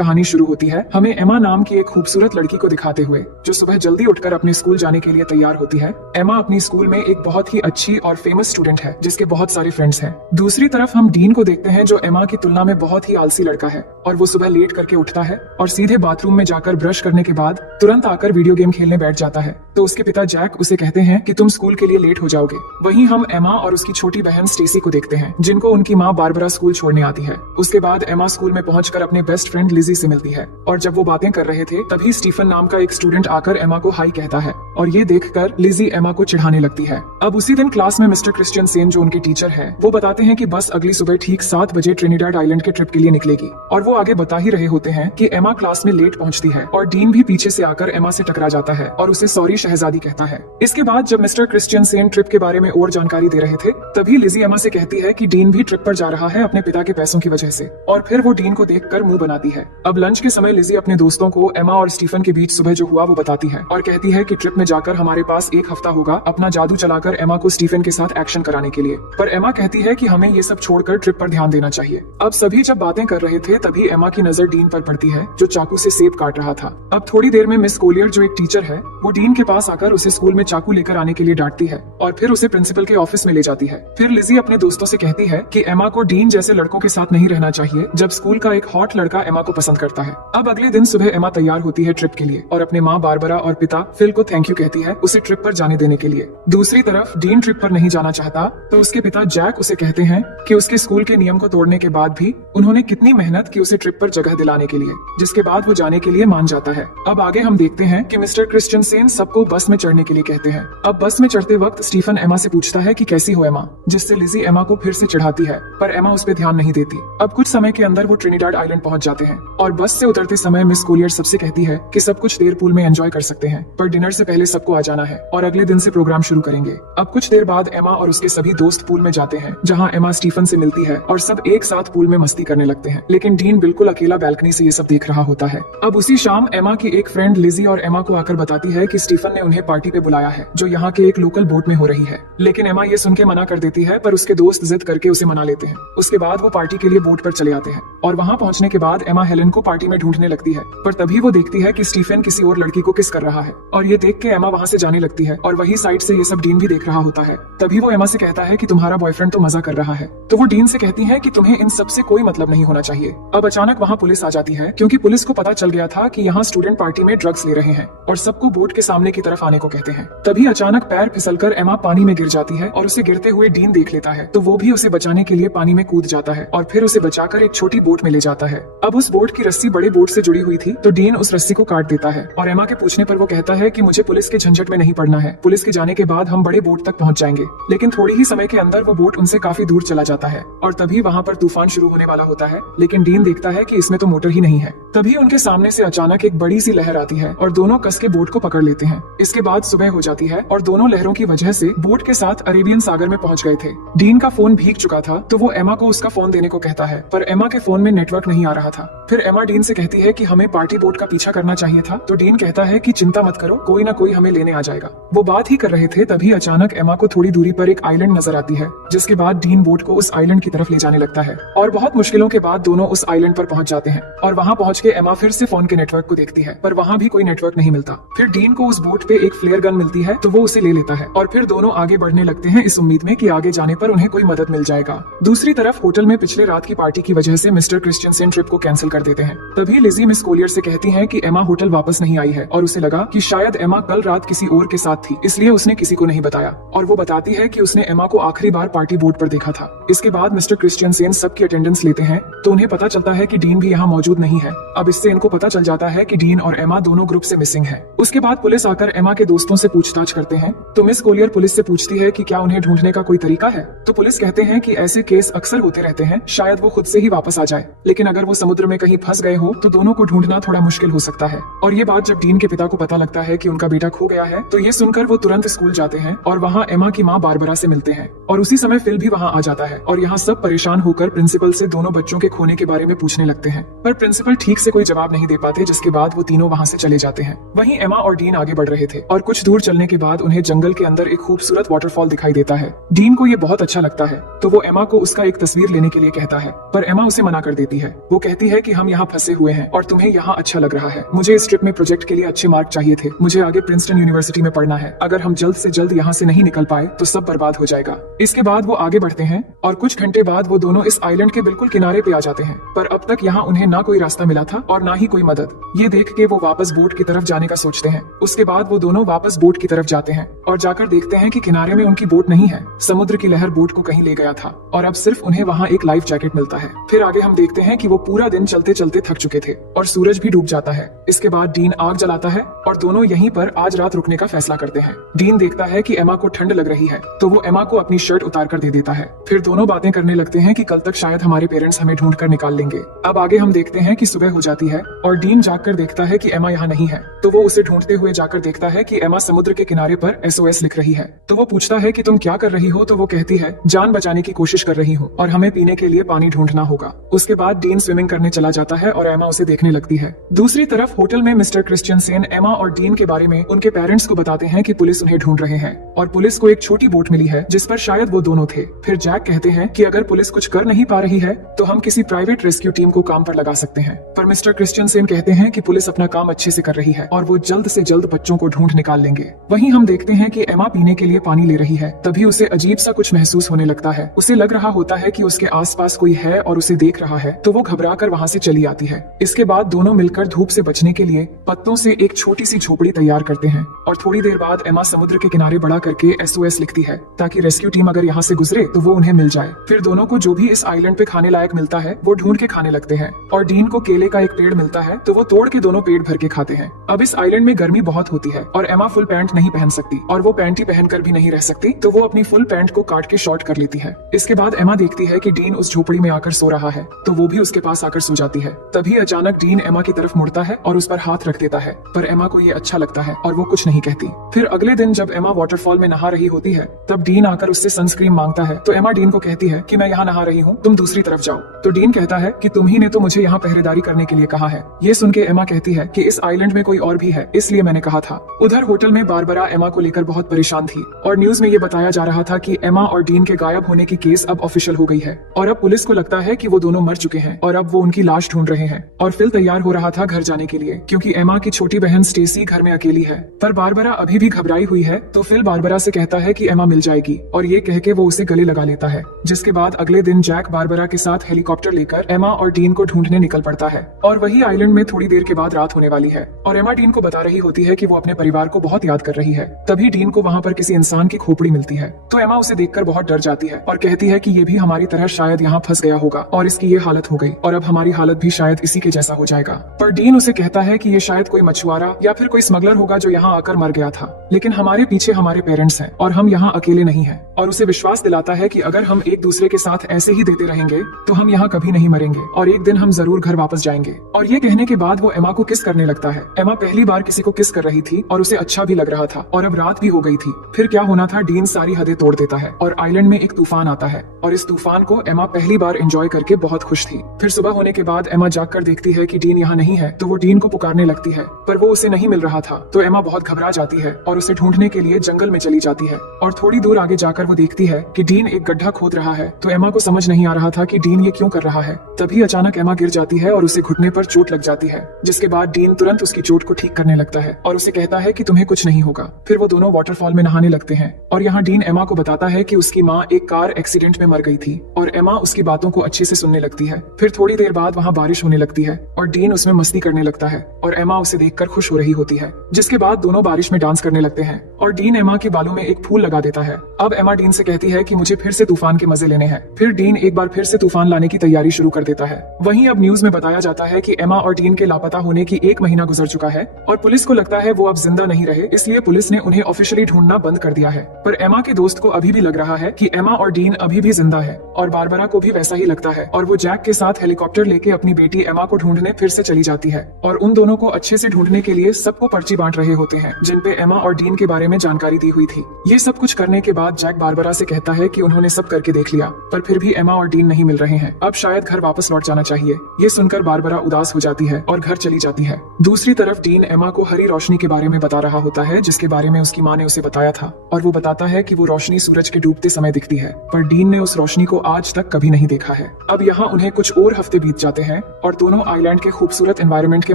कहानी शुरू होती है हमें एमा नाम की एक खूबसूरत लड़की को दिखाते हुए, जो सुबह जल्दी उठकर अपने स्कूल जाने के लिए तैयार होती है। एमा अपनी स्कूल में एक बहुत ही अच्छी और फेमस स्टूडेंट है, जिसके बहुत सारे फ्रेंड्स हैं। दूसरी तरफ हम डीन को देखते हैं, जो एमा की तुलना में बहुत ही आलसी लड़का है और वो सुबह लेट करके उठता है और सीधे बाथरूम में जाकर ब्रश करने के बाद तुरंत आकर वीडियो गेम खेलने बैठ जाता है। तो उसके पिता जैक उसे कहते हैं कि तुम स्कूल के लिए लेट हो जाओगे। वहीं हम एमा और उसकी छोटी बहन स्टेसी को देखते हैं, जिनको उनकी माँ बारबरा स्कूल छोड़ने आती है। उसके बाद एमा स्कूल में पहुंचकर अपने बेस्ट फ्रेंड लिजी से मिलती है और जब वो बातें कर रहे थे तभी स्टीफन नाम का एक स्टूडेंट आकर एमा को हाई कहता है और ये देखकर लिजी एमा को चिढ़ाने लगती है। अब उसी दिन क्लास में मिस्टर क्रिश्चियन सेन, जो उनके टीचर है, वो बताते हैं कि बस अगली सुबह ठीक 7 बजे ट्रिनिडाड आइलैंड के ट्रिप के लिए निकलेगी और वो आगे बता ही रहे होते हैं कि एमा क्लास में लेट पहुंचती है और डीन भी पीछे से आकर एमा से टकरा जाता है और उसे सॉरी शहजादी कहता है। इसके बाद जब मिस्टर क्रिश्चियन सेन ट्रिप के बारे में और जानकारी दे रहे थे तभी लिजी एमा से कहती है कि डीन भी ट्रिप पर जा रहा है अपने पिता के पैसों की वजह से, और फिर वो डीन को देखकर मुंह बनाती है। अब लंच के समय लिजी अपने दोस्तों को एमा और स्टीफन के बीच सुबह जो हुआ वो बताती है और कहती है कि ट्रिप में जाकर हमारे पास 1 हफ्ता होगा अपना जादू चलाकर एमा को स्टीफन के साथ एक्शन कराने के लिए। पर एमा कहती है कि हमें ये सब छोड़कर ट्रिप पर ध्यान देना चाहिए। अब सभी जब बातें कर रहे थे तभी एमा की नजर डीन पर पड़ती है, जो चाकू से सेब काट रहा था। अब थोड़ी देर में मिस कोलियर, जो एक टीचर है, वो डीन के पास आकर उसे स्कूल में चाकू लेकर आने के लिए डांटती है और फिर उसे प्रिंसिपल के ऑफिस में ले जाती है। फिर लिजी अपने दोस्तों से कहती है कि एमा को डीन जैसे लड़कों के साथ नहीं रहना चाहिए जब स्कूल का एक हॉट लड़का एमा को पसंद करता है। अब अगले दिन सुबह एमा तैयार होती है ट्रिप के लिए और अपने माँ बारबरा और पिता फिल को थैंक यू कहती है उसे ट्रिप पर जाने देने के लिए। दूसरी तरफ डीन ट्रिप पर नहीं जाना चाहता तो उसके पिता जैक उसे कहते हैं कि उसके स्कूल के नियम को तोड़ने के बाद भी उन्होंने कितनी मेहनत की उसे ट्रिप पर जगह दिलाने के लिए, जिसके बाद वो जाने के लिए मान जाता है। अब आगे हम देखते हैं कि मिस्टर क्रिश्चियन सेन सबको बस में चढ़ने के लिए कहते हैं। अब बस में चढ़ते वक्त स्टीफन एमा से पूछता है कि कैसी हो एमा, जिससे लिजी एमा को फिर से चिढ़ाती है, पर एमा उस पर ध्यान नहीं देती। अब कुछ समय के अंदर वो ट्रिनिडाड आइलैंड पहुंच जाते हैं और बस से उतरते समय मिस कोलियर सबसे कहती है कि सब कुछ देर पूल में एंजॉय कर सकते हैं, पर डिनर से पहले सबको आ जाना है और अगले दिन से प्रोग्राम शुरू करेंगे। अब कुछ देर बाद एमा और उसके सभी दोस्त पूल में जाते हैं, जहां एमा स्टीफन से मिलती है और सब एक साथ पूल में मस्ती करने लगते हैं, लेकिन डीन बिल्कुल अकेला बैल्कनी से ये सब देख रहा होता है। अब उसी शाम एमा की एक फ्रेंड लिजी और एमा को आकर बताती है कि स्टीफन ने उन्हें पार्टी पे बुलाया है, जो यहाँ के एक लोकल बोट में हो रही है। लेकिन एमा ये सुन के मना कर देती है, पर उसके दोस्त जिद करके उसे मना लेते हैं। उसके बाद वो पार्टी के लिए बोट पर चले आते हैं और वहाँ पहुँचने के बाद एमा हेलेन को पार्टी में ढूंढने लगती है, पर तभी वो देखती है कि स्टीफन किसी और लड़की को किस कर रहा है और ये देख के एमा वहाँ से जाने लगती है और वही साइड से ये सब डीन भी देख रहा होता है। तभी वो एमा से कहता है कि तुम्हारा बॉयफ्रेंड तो मजा कर रहा है। तो वो डीन से कहती है कि तुम्हें इन सब से कोई मतलब नहीं होना चाहिए। अब अचानक वहाँ पुलिस आ जाती है, क्योंकि पुलिस को पता चल गया था कि यहाँ स्टूडेंट पार्टी में ड्रग्स ले रहे हैं और सबको बोट के सामने की तरफ आने को कहते हैं। तभी अचानक पैर फिसलकर एमा पानी में गिर जाती है और उसे गिरते हुए डीन देख लेता है, तो वो भी उसे बचाने के लिए पानी में कूद जाता है और फिर उसे बचाकर एक छोटी बोट में ले जाता है। अब उस बोट की रस्सी बड़े बोट से जुड़ी हुई थी, तो डीन उस रस्सी को काट देता है और एमा के पूछने पर वो कहता है कि मुझे पुलिस के झंझट में नहीं पड़ना है, पुलिस के जाने के बाद हम बड़े बोट तक पहुंच जाएंगे। लेकिन थोड़ी ही समय के अंदर वो बोट उनसे काफी दूर चला जाता है और तभी वहाँ पर तूफान शुरू होने वाला होता है, लेकिन डीन देखता है कि इसमें तो मोटर ही नहीं है। तभी उनके सामने से अचानक एक बड़ी सी लहर आती है और दोनों कस के बोट को पकड़ लेते हैं। इसके बाद सुबह हो जाती है और दोनों लहरों की वजह से बोट के साथ अरेबियन सागर में पहुंच गए थे। डीन का फोन भीग चुका था, तो वो एमा को उसका फोन देने को कहता है, पर एमा के फोन में नेटवर्क नहीं आ रहा था। फिर एमा डीन से कहती है कि हमें पार्टी बोट का पीछा करना चाहिए था, तो डीन कहता है कि चिंता मत करो, कोई ना कोई हमें लेने आ जाएगा। वो बात ही कर रहे थे तभी अचानक एमा को थोड़ी दूरी पर एक आइलैंड नजर आती है, जिसके बाद डीन बोट को उस आइलैंड की तरफ ले जाने लगता है और बहुत मुश्किलों के बाद दोनों उस आइलैंड पर पहुंच जाते हैं और वहां पहुंच के एमा फिर से फोन के नेटवर्क को देखती है, पर वहां भी कोई नेटवर्क नहीं मिलता। फिर डीन को उस बोट पे एक फ्लेयर गन मिलती है, तो वो उसे ले लेता है और फिर दोनों आगे बढ़ने लगते हैं इस उम्मीद में कि आगे जाने पर उन्हें कोई मदद मिल जाएगा। दूसरी तरफ होटल में पिछले रात की पार्टी की वजह से मिस्टर क्रिश्चियन सेन ट्रिप को कैंसिल कर देते हैं। तभी लिजी मिस कोलियर से कहती है कि एमा होटल वापस नहीं आई है और उसे लगा कि शायद एमा कल रात किसी और के साथ थी, इसलिए उसने किसी को नहीं बताया। और वो बताती है कि उसने एमा को आखिरी बार पार्टी बोट पर देखा था। इसके बाद मिस्टर क्रिश्चियन सेन सबकी अटेंडेंस लेते हैं, तो उन्हें पता चलता है कि डीन भी यहाँ मौजूद नहीं है। अब इससे इनको पता चल जाता है कि डीन और एमा दोनों ग्रुप से मिसिंग है। उसके बाद पुलिस आकर एमा के दोस्तों से पूछताछ करते हैं, तो मिस कोलियर पुलिस से पूछती है कि क्या उन्हें ढूंढने का कोई तरीका है। तो पुलिस कहते हैं कि ऐसे केस अक्सर होते रहते हैं, शायद वो खुद से ही वापस आ जाए, लेकिन अगर वो समुद्र में कहीं फंस गए हो तो दोनों को ढूंढना थोड़ा मुश्किल हो सकता है। और ये बात जब डीन के पिता को पता लगता है कि उनका बेटा खो गया है, तो ये सुनकर वो तुरंत स्कूल जाते हैं और वहाँ एमा की माँ बारबरा से मिलते हैं और उसी समय फिल भी वहाँ आ जाता है और यहाँ सब परेशान होकर प्रिंसिपल से दोनों बच्चों के खोने के बारे में पूछने लगते हैं, पर प्रिंसिपल ठीक से से कोई जवाब नहीं दे पाते, जिसके बाद वो तीनों वहाँ से चले जाते हैं। वहीं एमा और डीन आगे बढ़ रहे थे और कुछ दूर चलने के बाद उन्हें जंगल के अंदर एक खूबसूरत वाटरफॉल दिखाई देता है। डीन को ये बहुत अच्छा लगता है तो वो एमा को उसका एक तस्वीर लेने के लिए कहता है, पर एमा उसे मना कर देती है। वो कहती है कि हम यहाँ फंसे हुए हैं और तुम्हें यहाँ अच्छा लग रहा है। मुझे इस ट्रिप में प्रोजेक्ट के लिए अच्छे मार्क चाहिए थे। मुझे आगे प्रिंसटन यूनिवर्सिटी में पढ़ना है। अगर हम जल्द से जल्द यहाँ से नहीं निकल पाए तो सब बर्बाद हो जाएगा। इसके बाद वो आगे बढ़ते हैं और कुछ घंटे बाद वो दोनों इस आइलैंड के बिल्कुल किनारे पे आ जाते हैं, पर अब तक यहाँ उन्हें ना कोई रास्ता मिला था और ना ही कोई मदद। ये देख के वो वापस बोट की तरफ जाने का सोचते हैं। उसके बाद वो दोनों वापस बोट की तरफ जाते हैं और जाकर देखते हैं कि किनारे में उनकी बोट नहीं है। समुद्र की लहर बोट को कहीं ले गया था और अब सिर्फ उन्हें वहाँ एक लाइफ जैकेट मिलता है। फिर आगे हम देखते हैं कि वो पूरा दिन चलते चलते थक चुके थे और सूरज भी डूब जाता है। इसके बाद डीन आग जलाता है और दोनों यहीं पर आज रात रुकने का फैसला करते हैं। डीन देखता है कि एमा को ठंड लग रही है तो वो एमा को अपनी शर्ट उतार कर दे देता है। फिर दोनों बातें करने लगते हैं कि कल तक शायद हमारे पेरेंट्स हमें ढूंढ कर निकाल लेंगे। अब आगे हम देखते हैं कि सुबह हो जाती है और डीन जाकर देखता है कि एमा यहाँ नहीं है, तो वो उसे ढूंढते हुए जाकर देखता है कि एमा समुद्र के किनारे पर SOS लिख रही है। तो वो पूछता है कि तुम क्या कर रही हो, तो वो कहती है जान बचाने की कोशिश कर रही हूँ और हमें पीने के लिए पानी ढूंढना होगा। उसके बाद डीन स्विमिंग करने चला जाता है और एमा उसे देखने लगती है। दूसरी तरफ होटल में मिस्टर क्रिश्चियनसेन एमा और डीन के बारे में उनके पेरेंट्स को बताते हैं कि पुलिस उन्हें ढूंढ रहे हैं और पुलिस को एक छोटी बोट मिली है जिस पर शायद वो दोनों थे। फिर जैक कहते हैं कि अगर पुलिस कुछ कर नहीं पा रही है तो हम किसी प्राइवेट रेस्क्यू टीम को काम पर लगा सकते हैं, पर मिस्टर क्रिश्चियनसेन कहते हैं कि पुलिस अपना काम अच्छे से कर रही है और वो जल्द से जल्द बच्चों को ढूंढ निकाल लेंगे। वहीं हम देखते हैं कि एमा पीने के लिए पानी ले रही है, तभी उसे अजीब सा कुछ महसूस होने लगता है। उसे लग रहा होता है कि उसके आसपास कोई है और उसे देख रहा है, तो वो घबरा कर वहाँ से चली आती है। इसके बाद दोनों मिलकर धूप से बचने के लिए पत्तों से एक छोटी सी झोपड़ी तैयार करते हैं और थोड़ी देर बाद एमा समुद्र के किनारे बड़ा करके SOS लिखती है ताकि रेस्क्यू टीम अगर यहाँ से गुजरे तो वो उन्हें मिल जाए। फिर दोनों को जो भी इस आइलैंड पे खाने लायक मिलता है वो ढूंढ के खाने लगते हैं और डीन को केले का एक पेड़ मिलता है तो वो तोड़ के दोनों पेट भर के खाते हैं। अब इस आइलैंड में गर्मी बहुत होती है और एमा फुल पैंट नहीं पहन सकती और वो पैंटी पहनकर भी नहीं रह सकती, तो वो अपनी फुल पैंट को काट के शॉर्ट कर लेती है। इसके बाद एमा देखती है कि डीन उस झोपड़ी में आकर सो रहा है तो वो भी उसके पास आकर सो जाती है। तभी अचानक डीन एमा की तरफ मुड़ता है और उस पर हाथ रख देता है, पर एमा को ये अच्छा लगता है और वो कुछ नहीं कहती। फिर अगले दिन जब एमा वाटरफॉल में नहा रही होती है तब डीन आकर उससे सनस्क्रीन मांगता है, तो एमा डीन को कहती है कि मैं यहाँ नहा रही हूँ, तुम दूसरी तरफ जाओ। तो डीन कहता है कि तुम ही ने तो मुझे यहाँ पहरेदारी करने के लिए कहा है। ये सुन के एमा कहती है कि इस आइलैंड में कोई और भी है, इसलिए मैंने कहा था। उधर होटल में बारबरा एमा को लेकर बहुत परेशान थी और न्यूज में ये बताया जा रहा था कि एमा और डीन के गायब होने की केस अब ऑफिशियल हो गई है और अब पुलिस को लगता है कि वो दोनों मर चुके हैं और अब वो उनकी लाश ढूंढ रहे हैं। और फिल तैयार हो रहा था घर जाने के लिए क्योंकि एमा की छोटी बहन स्टेसी घर में अकेली है, पर बारबरा अभी भी घबराई हुई है। तो फिल बारबरा से कहता है कि एमा मिल जाएगी और ये कह के वो उसे गले लगा लेता है। जिसके बाद अगले दिन जैक बारबरा के साथ हेलीकॉप्टर लेकर एमा और डीन को ढूंढने निकल पड़ता है और वही आइलैंड में थोड़ी देर के बाद रात होने वाली है और एमा डीन को बता रही होती है कि वो अपने परिवार को बहुत याद कर रही है। तभी डीन को वहाँ पर किसी इंसान की खोपड़ी मिलती है तो एमा उसे देखकर बहुत डर जाती है और कहती है कि ये भी हमारी तरह शायद यहाँ फंस गया होगा और इसकी ये हालत हो गई और अब हमारी हालत भी शायद इसी के जैसा हो जाएगा। पर डीन उसे कहता है कि ये शायद कोई मछुआरा या फिर कोई स्मगलर होगा जो यहाँ आकर मर गया था, लेकिन हमारे पीछे हमारे पेरेंट्स हैं और हम यहाँ अकेले नहीं हैं। और उसे विश्वास दिलाता है कि अगर हम एक दूसरे के साथ ऐसे ही देते रहेंगे तो हम यहाँ कभी नहीं मरेंगे और एक दिन हम जरूर घर वापस जाएंगे। और ये कहने के बाद वो एमा को किस करने लगता है। एमा पहली बार किसी को किस कर रही थी और उसे अच्छा भी लग रहा था और अब रात भी हो गई थी। फिर क्या होना था, डीन सारी हदें तोड़ देता है और आइलैंड में एक तूफान आता है और इस तूफान को एमा पहली बार एंजॉय करके बहुत खुश थी। फिर सुबह होने के बाद एमा जाग कर देखती है कि डीन यहाँ नहीं है तो वो डीन को पुकारने लगती है, पर वो उसे नहीं मिल रहा था। तो एमा बहुत घबरा जाती है और उसे ढूंढने के लिए जंगल में चली जाती है और थोड़ी दूर आगे जाकर वो देखती है कि डीन एक गड्ढा खोद रहा है। तो एमा को समझ नहीं आ रहा था कि डीन ये क्यों कर रहा है। तभी अचानक एमा गिर जाती है और उसे घुटने पर चोट लग जाती है, जिसके बाद डीन तुरंत उसकी चोट को ठीक करने लगता है और उसे कहता है कि तुम्हें कुछ नहीं होगा। फिर वो दोनों वाटरफॉल में नहाने लगते हैं और यहाँ डीन एमा को बताता है कि उसकी माँ एक कार एक्सीडेंट में मर गई थी और एमा उसकी बातों को अच्छे से सुनने लगती है। फिर थोड़ी देर बाद वहाँ बारिश होने लगती है और डीन उसमें मस्ती करने लगता है और एमा उसे देखकर खुश हो रही होती है। जिसके बाद दोनों बारिश में डांस करने लगते हैं और डीन एमा के बालों में एक फूल लगा देता है। अब एमा डीन से कहती है कि मुझे फिर से तूफान के मजे लेने हैं। फिर डीन एक बार फिर से तूफान लाने की तैयारी शुरू कर देता है। वहीं अब न्यूज में बताया जाता है कि एमा और डीन के लापता होने की 1 महीना गुजर चुका है और पुलिस को लगता है वो अब जिंदा नहीं रहे, इसलिए पुलिस ने उन्हें ऑफिशियली ढूंढना बंद कर दिया है। पर एमा के दोस्त को अभी भी लग रहा है कि एमा और डीन अभी भी जिंदा है और बारबरा को भी वैसा ही लगता है और वो जैक के साथ हेलीकॉप्टर लेके अपनी बेटी एमा को ढूंढने फिर से चली जाती है और उन दोनों को अच्छे से ढूंढने के लिए सबको पर्ची बांट रहे होते हैं जिनपे एमा और डीन के बारे में जानकारी दी हुई थी। ये सब कुछ करने के बाद बाद जैक बारबरा से कहता है कि उन्होंने सब करके देख लिया, पर फिर भी एमा और डीन नहीं मिल रहे हैं। अब शायद घर वापस लौट जाना चाहिए। ये सुनकर बारबरा उदास हो जाती है और घर चली जाती है। दूसरी तरफ डीन एमा को हरी रोशनी के बारे में बता रहा होता है, जिसके बारे में उसकी माँ ने उसे बताया था, और वो बताता है कि वो रोशनी सूरज के डूबते समय दिखती है, पर डीन ने उस रोशनी को आज तक कभी नहीं देखा है। अब यहाँ उन्हें कुछ और हफ्ते बीत जाते हैं और दोनों आइलैंड के खूबसूरत एनवायरनमेंट के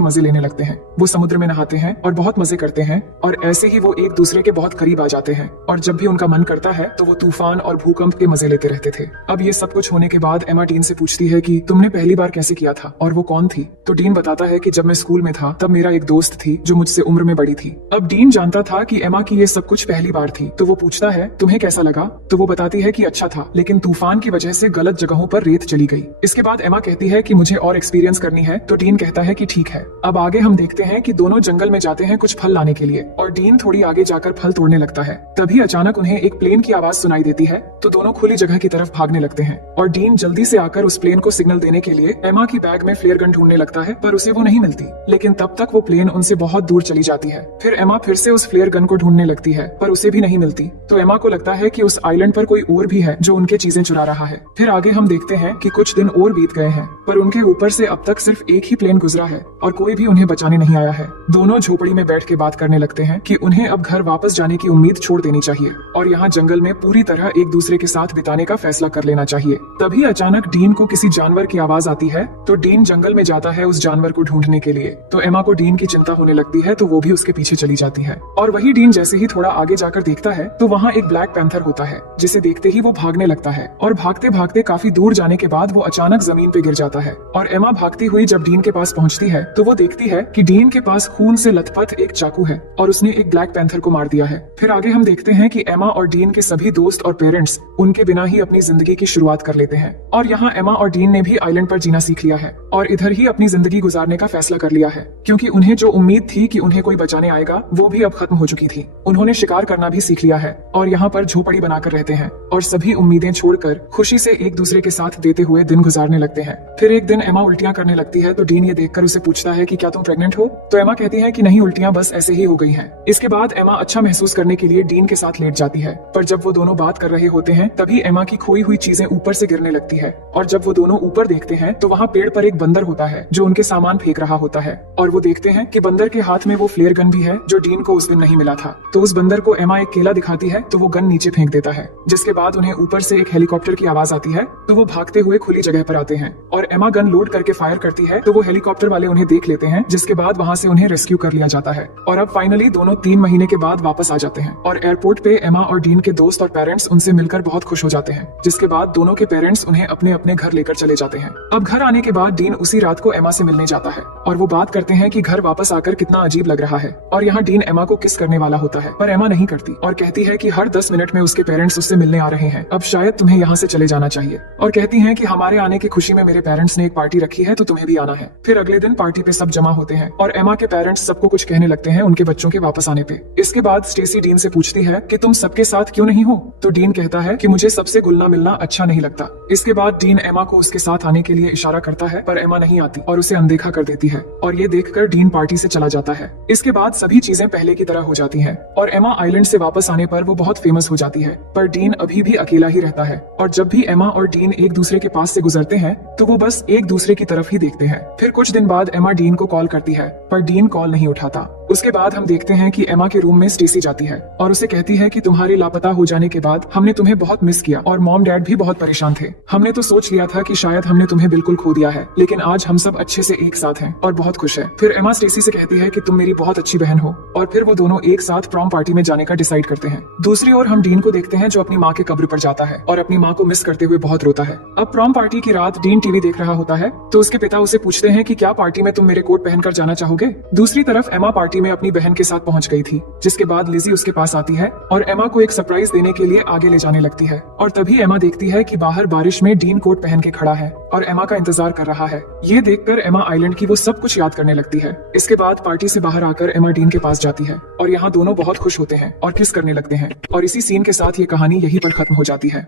मजे लेने लगते हैं। वो समुद्र में नहाते हैं और बहुत मजे करते हैं, और ऐसे ही वो एक दूसरे के बहुत करीब आ जाते हैं, और जब भी उनका मन करता है तो वो तूफान और भूकंप के मजे लेते रहते थे। अब ये सब कुछ होने के बाद एमा डीन से पूछती है कि तुमने पहली बार कैसे किया था और वो कौन थी? तो डीन बताता है कि जब मैं स्कूल में था तब मेरा एक दोस्त थी जो मुझसे उम्र में बड़ी थी। अब डीन जानता था कि एमा की ये सब कुछ पहली बार थी, तो वो पूछता है तुम्हें कैसा लगा? तो वो बताती है कि अच्छा था, लेकिन तूफान की वजह से गलत जगहों पर रेत चली गई। इसके बाद एमा कहती है कि मुझे और एक्सपीरियंस करनी है, तो डीन कहता है कि ठीक है। अब आगे हम देखते हैं कि दोनों जंगल में जाते हैं कुछ फल लाने के लिए, और डीन थोड़ी आगे जाकर फल तोड़ने लगता है। तभी अचानक उन्हें एक प्लेन की आवाज सुनाई देती है, तो दोनों खुली जगह की तरफ भागने लगते हैं, और डीन जल्दी से आकर उस प्लेन को सिग्नल देने के लिए एमा की बैग में फ्लेयर गन ढूंढने लगता है, पर उसे वो नहीं मिलती। लेकिन तब तक वो प्लेन उनसे बहुत दूर चली जाती है। फिर एमा फिर से उस फ्लेयर गन को ढूंढने लगती है, पर उसे भी नहीं मिलती। तो एमा को लगता है कि उस आइलैंड पर कोई और भी है जो उनके चीजें चुरा रहा है। फिर आगे हम देखते हैं कि कुछ दिन और बीत गए हैं, पर उनके ऊपर से अब तक सिर्फ एक ही प्लेन गुजरा है और कोई भी उन्हें बचाने नहीं आया है। दोनों झोपड़ी में बैठ के बात करने लगते हैं कि उन्हें अब घर वापस जाने की उम्मीद छोड़ देनी चाहिए और यहाँ जंगल में पूरी तरह एक दूसरे के साथ बिताने का फैसला कर लेना चाहिए। तभी अचानक डीन को किसी जानवर की आवाज आती है, तो डीन जंगल में जाता है उस जानवर को ढूंढने के लिए। तो एमा को डीन की चिंता होने लगती है, तो वो भी उसके पीछे चली जाती है। और वही डीन जैसे ही थोड़ा आगे जाकर देखता है तो वहाँ एक ब्लैक पैंथर होता है, जिसे देखते ही वो भागने लगता है, और भागते भागते काफी दूर जाने के बाद वो अचानक जमीन पे गिर जाता है। और एमा भागती हुई जब डीन के पास पहुँचती है तो वो देखती है कि डीन के पास खून से लथपथ एक चाकू है और उसने एक ब्लैक पैंथर को मार दिया है। फिर आगे हम देखते हैं कि एमा और डीन के सभी दोस्त और पेरेंट्स उनके बिना ही अपनी जिंदगी की शुरुआत कर लेते हैं, और यहाँ एमा और डीन ने भी आइलैंड पर जीना सीख लिया है और इधर ही अपनी जिंदगी गुजारने का फैसला कर लिया है, क्योंकि उन्हें जो उम्मीद थी कि उन्हें कोई बचाने आएगा वो भी अब खत्म हो चुकी थी। उन्होंने शिकार करना भी सीख लिया है और यहाँ पर झोपड़ी बनाकर रहते हैं और सभी उम्मीदें छोड़कर खुशी से एक दूसरे के साथ देते हुए दिन गुजारने लगते हैं। फिर एक दिन एमा उल्टियां करने लगती है, तो डीन ये देखकर उसे पूछता है कि क्या तुम प्रेग्नेंट हो? तो एमा कहती है कि नहीं, उल्टियां बस ऐसे ही हो गई हैं। इसके बाद एमा अच्छा महसूस करने के लिए डीन के साथ लेट जाती है, पर जब वो दोनों बात कर रहे होते हैं तभी एमा की खोई हुई चीजें ऊपर से गिरने लगती है, और जब वो दोनों ऊपर देखते हैं तो वहाँ पेड़ पर एक बंदर होता है जो उनके सामान फेंक रहा होता है, और वो देखते हैं कि बंदर के हाथ में वो फ्लेयर गन भी है जो डीन को उस दिन नहीं मिला था। तो उस बंदर को एमा एक केला दिखाती है, तो वो गन नीचे फेंक देता है, जिसके बाद उन्हें ऊपर से एक हेलीकॉप्टर की आवाज आती है, तो वो भागते हुए खुली जगह पर आते हैं और एमा गन लोड करके फायर करती है, तो वो हेलीकॉप्टर वाले उन्हें देख लेते हैं, जिसके बाद वहाँ से उन्हें रेस्क्यू कर लिया जाता है। और अब फाइनली दोनों 3 महीने के बाद वापस आ जाते हैं, और एयरपोर्ट पे एमा और डीन के दोस्त और पेरेंट्स उनसे मिलकर बहुत खुश हो जाते हैं, जिसके बाद दोनों के पेरेंट्स उन्हें अपने अपने घर लेकर चले जाते हैं। अब घर आने के बाद डीन उसी रात को एमा से मिलने जाता है और वो बात करते हैं कि घर वापस आकर कितना अजीब लग रहा है, और यहाँ डीन एमा को किस करने वाला होता है, पर एमा नहीं करती और कहती है कि हर 10 मिनट में उसके पेरेंट्स उससे मिलने आ रहे हैं, अब शायद तुम्हें यहाँ से चले जाना चाहिए, और कहती है कि हमारे आने की खुशी में मेरे पेरेंट्स ने एक पार्टी रखी है, तो तुम्हें भी आना है। फिर अगले दिन पार्टी पे सब जमा होते हैं और एमा के पेरेंट्स सबको कुछ कहने लगते हैं उनके बच्चों के वापस आने पे। इसके बाद स्टेसी डीन से पूछती है कि तुम सबके साथ क्यों नहीं हो? तो डीन कहता है कि मुझे सबसे घुलना मिलना अच्छा नहीं लगता। इसके बाद डीन एमा को उसके साथ आने के लिए इशारा करता है, पर एमा नहीं आती और उसे अनदेखा कर देती है, और ये देखकर डीन पार्टी से चला जाता है। इसके बाद सभी चीजें पहले की तरह हो जाती हैं और एमा आइलैंड से वापस आने पर वो बहुत फेमस हो जाती है, पर डीन अभी भी अकेला ही रहता है, और जब भी एमा और डीन एक दूसरे के पास से गुजरते हैं तो वो बस एक दूसरे की तरफ ही देखते हैं। फिर कुछ दिन बाद एमा डीन को कॉल करती है, पर डीन कॉल नहीं उठाता। उसके बाद हम देखते हैं कि एमा के रूम में स्टेसी जाती है और उसे कहती है कि तुम्हारे लापता हो जाने के बाद हमने तुम्हें बहुत मिस किया और मॉम डैड भी बहुत परेशान थे। हमने तो सोच लिया था कि शायद हमने तुम्हें बिल्कुल खो दिया है, लेकिन आज हम सब अच्छे से एक साथ हैं और बहुत खुश है। फिर एमा स्टेसी से कहती है कि तुम मेरी बहुत अच्छी बहन हो, और फिर वो दोनों एक साथ प्रॉम पार्टी में जाने का डिसाइड करते हैं। दूसरी ओर हम डीन को देखते हैं जो अपनी माँ के कब्र पर जाता है और अपनी माँ को मिस करते हुए बहुत रोता है। अब प्रॉम पार्टी की रात डीन टीवी देख रहा होता है, तो उसके पिता उसे पूछते हैं कि क्या पार्टी में तुम मेरे कोट पहनकर जाना चाहोगे? दूसरी तरफ एमा पार्टी में अपनी बहन के साथ पहुंच गई थी, जिसके बाद लिजी उसके पास आती है और एमा को एक सरप्राइज देने के लिए आगे ले जाने लगती है, और तभी एमा देखती है कि बाहर बारिश में डीन कोट पहन के खड़ा है और एमा का इंतजार कर रहा है। ये देखकर एमा आइलैंड की वो सब कुछ याद करने लगती है। इसके बाद पार्टी से बाहर आकर एमा डीन के पास जाती है और यहाँ दोनों बहुत खुश होते हैं और किस करने लगते हैं, और इसी सीन के साथ ये कहानी यहीं पर खत्म हो जाती है।